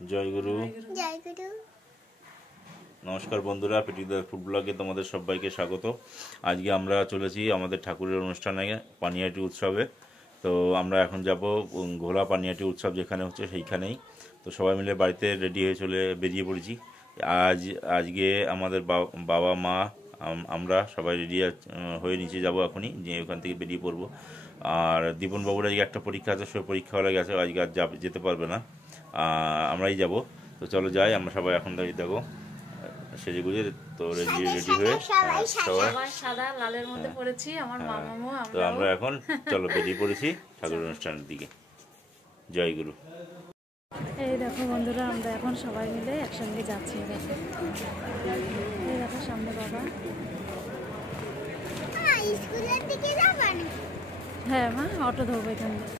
जय गुरु जय गुरु। नमस्कार बंधुरा पेटिदा फूड ब्लगे तुम्हारे सबाइके स्वागत। आज के आमरा चलेছি আমাদের ঠাকুরের অনুষ্ঠানে পানিহাটি উৎসবে। তো আমরা এখন যাব ঘোলা পানিহাটি উৎসব যেখানে হচ্ছে সেইখানেই। তো সবাই মিলে বাড়িতে রেডি হয়ে চলে বেরিয়ে পড়েছি। আজকে আমাদের বাবা মা আমরা সবাই রেডি হয়ে নিচে যাব এখনই, যে ওখান থেকে বেরিয়ে পড়বো। আর দীপন বাবুর আজকে একটা পরীক্ষা আছে, সে পরীক্ষা হলে গেছে, আজকে আর যেতে পারবে না, আমরাই যাব। তো চলো যাই, আমরা সবাই এখন দাঁড়িয়ে দেখো সেজে গুজে তো রেডি হয়ে সবাই সাদা লালের মধ্যে পড়েছি, আমার মামামু। তো আমরা এখন চলো বেরিয়ে পড়েছি ঠাকুর অনুষ্ঠানের দিকে। জয় গুরু। এই দেখো বন্ধুরা, আমরা এখন সবাই মিলে একসঙ্গে যাচ্ছি। এই দেখো সামনে বাবা। স্কুলের দিকে যাবেন? হ্যাঁ মা, অটো ধরবো এখান থেকে।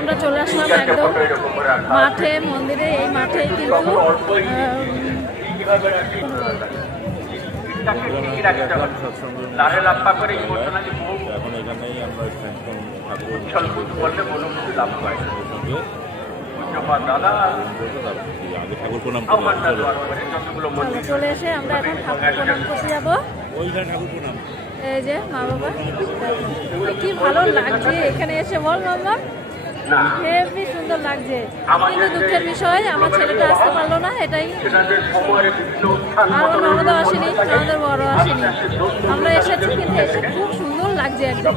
আমরা চলে আসলাম একদম মাঠে, মন্দিরে। এই মাঠেই কিন্তু এখন এখানেই আমরা আগে ঠাকুর প্রণাম চলে এসে আমরা এখন ঠাকুর প্রণাম করতে যাবো। ওইখানে ঠাকুর প্রণাম। এই যে মা বাবা, কি ভালো লাগছে এখানে এসে, বল মামা। হেবি সুন্দর লাগছে, কিন্তু দুঃখের বিষয় আমার ছেলেটা আসতে পারলো না, এটাই। আর ননদও আসেনি, আমাদের বড় আসেনি, আমরা এসেছি, কিন্তু এসে খুব সুন্দর লাগছে একদম।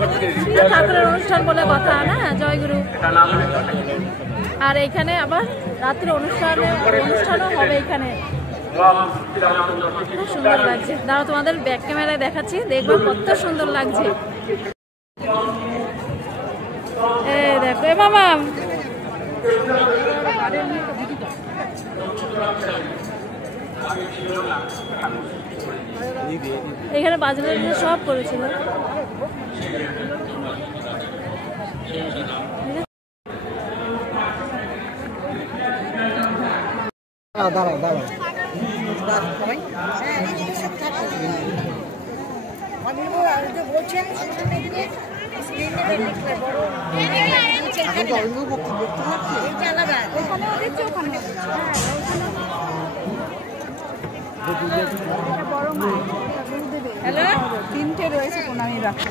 ঠাকুরের অনুষ্ঠান বলে কথা না, জয়গুরু। আর এইখানে আবার রাত্রে অনুষ্ঠানও হবে এখানে, খুব সুন্দর লাগছে। দাঁড়াও তোমাদের ব্যাক ক্যামেরায় দেখাচ্ছি, দেখবো কত সুন্দর লাগছে। এই দেখো এ মামা, এখানে বাজনা সব করেছিল। দাঁড়াও দাঁড়াও, বলছেন তিনটে রয়েছে, প্রণামী রাখা।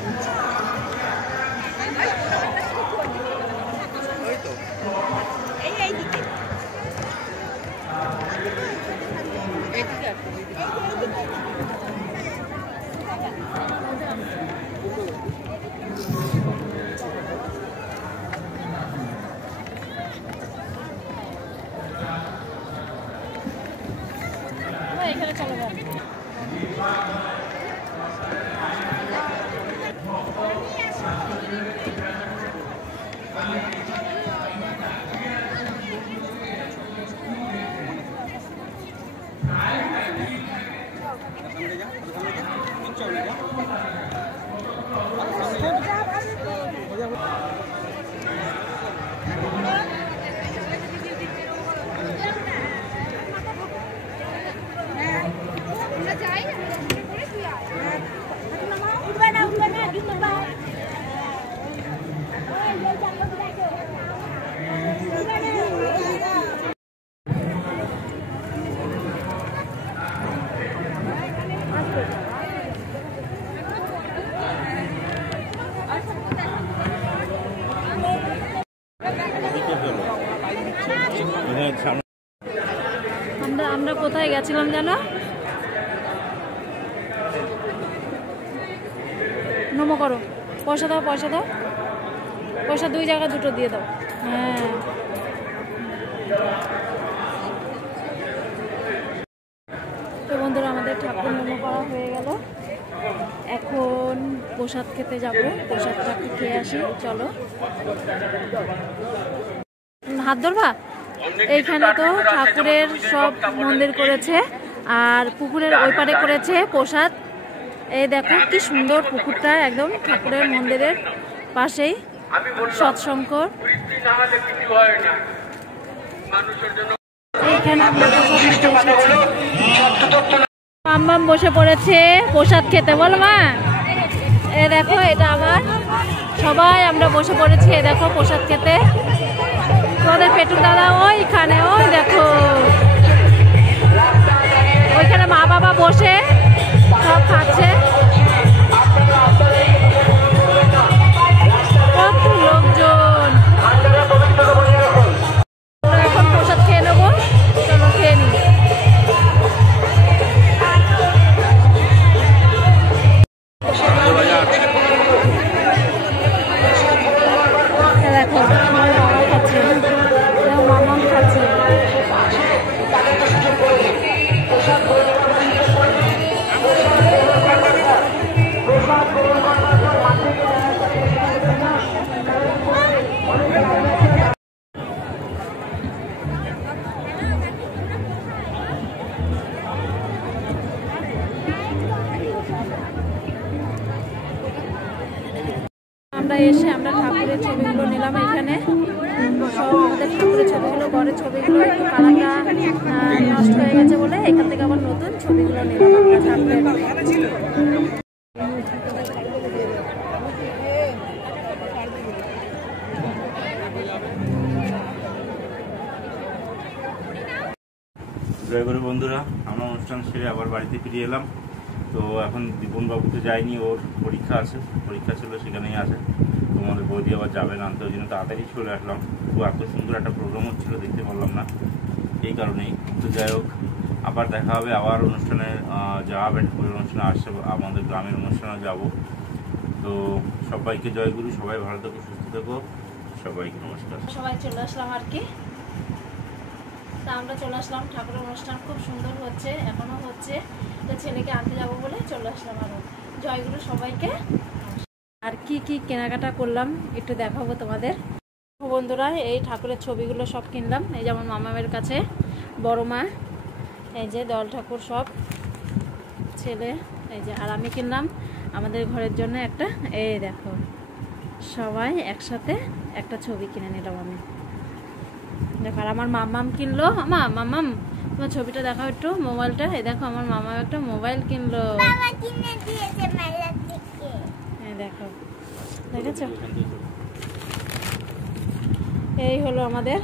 এখানে চলে যাবে। আমরা কোথায় গেছিলাম জানো? নমো করো, পয়সা দাও, পয়সা দাও, পয়সা দুই জায়গায় দুটো দিয়ে দাও। হ্যাঁ, তো বন্ধুরা আমাদের ঠাকুর নমো করা হয়ে গেল। এখন প্রসাদ খেতে যাব, প্রসাদটা খেয়ে আসি। চলো, হাত ধরবা। এইখানে তো ঠাকুরের সব মন্দির করেছে, আর পুকুরের ওই পারে করেছে প্রসাদ। এই দেখো কি সুন্দর পুকুরটা, একদম ঠাকুরের মন্দিরের পাশেই সৎশঙ্কর। এইখানে মাম্মাম বসে পড়েছে প্রসাদ খেতে, বল মা। এ দেখো, এটা আবার সবাই আমরা বসে পড়েছি, এ দেখো প্রসাদ খেতে। পেটু দাদা ওইখানে, ওই দেখো ওইখানে মা বাবা বসে সব খাচ্ছে। কত লোকজন, এখন প্রসাদ খেয়ে নেবো, চলো খেয়ে নিই। দেখো আমার বাবা খাচ্ছে, মামাম খাচ্ছে। আমরা এসে আমরা ঠাকুরের ছবিগুলো নিলাম এখানে। সব আমাদের ঠাকুরের ছবিগুলো, ঘরের ছবিগুলো একটু কালারটা নষ্ট হয়ে গেছে বলে এখান থেকে আবার নতুন ছবিগুলো নিলাম আমরা ঠাকুরের। জয় গুরু বন্ধুরা, আমরা অনুষ্ঠান সেরে আবার বাড়িতে ফিরে এলাম। তো এখন দীপন বাবু তো যায়নি, ওর পরীক্ষা আছে, পরীক্ষা ছিল সেখানেই আছে। তোমাদের বৌদি আবার যাবেন আনতে, ওই জন্য তাড়াতাড়ি চলে আসলাম। তো এত সুন্দর একটা প্রোগ্রাম হচ্ছিলো, দেখতে পারলাম না, এই কারণেই। তো যাই হোক, আবার দেখা হবে, আবার অনুষ্ঠানে যাওয়া ঠাকুরের অনুষ্ঠানে আসছে, আমাদের গ্রামের অনুষ্ঠানে যাব। তো সবাইকে জয় গুরু, সবাই ভালো থেকো, সুস্থ থেকো, সবাইকে নমস্কার। সবাই চলে আসলাম আর কি। তা আমরা চলে আসলাম, ঠাকুরের অনুষ্ঠান খুব সুন্দর হচ্ছে, এখনো হচ্ছে। তো ছেলেকে আনতে যাবো বলে চলে আসলাম আরো। জয়গুরু সবাইকে। আর কি কি কেনাকাটা করলাম একটু দেখাবো তোমাদের। বন্ধুরা, এই ঠাকুরের ছবিগুলো সব কিনলাম। এই যেমন মামামের কাছে বড় মা, এই যে দল ঠাকুর সব ছেলে, এই যে। আর আমি কিনলাম আমাদের ঘরের জন্য একটা, এই দেখো সবাই একসাথে একটা ছবি কিনে নিলাম আমি। দেখো, আর আমার মামাম কিনলো। মামাম তোমার ছবিটা দেখাও একটু, মোবাইলটা। এই দেখো আমার মামা একটা মোবাইল কিনলো। বাবা কিনে দিয়েছে মেলা থেকে। এই দেখো, দেখেছো? এই হলো আমাদের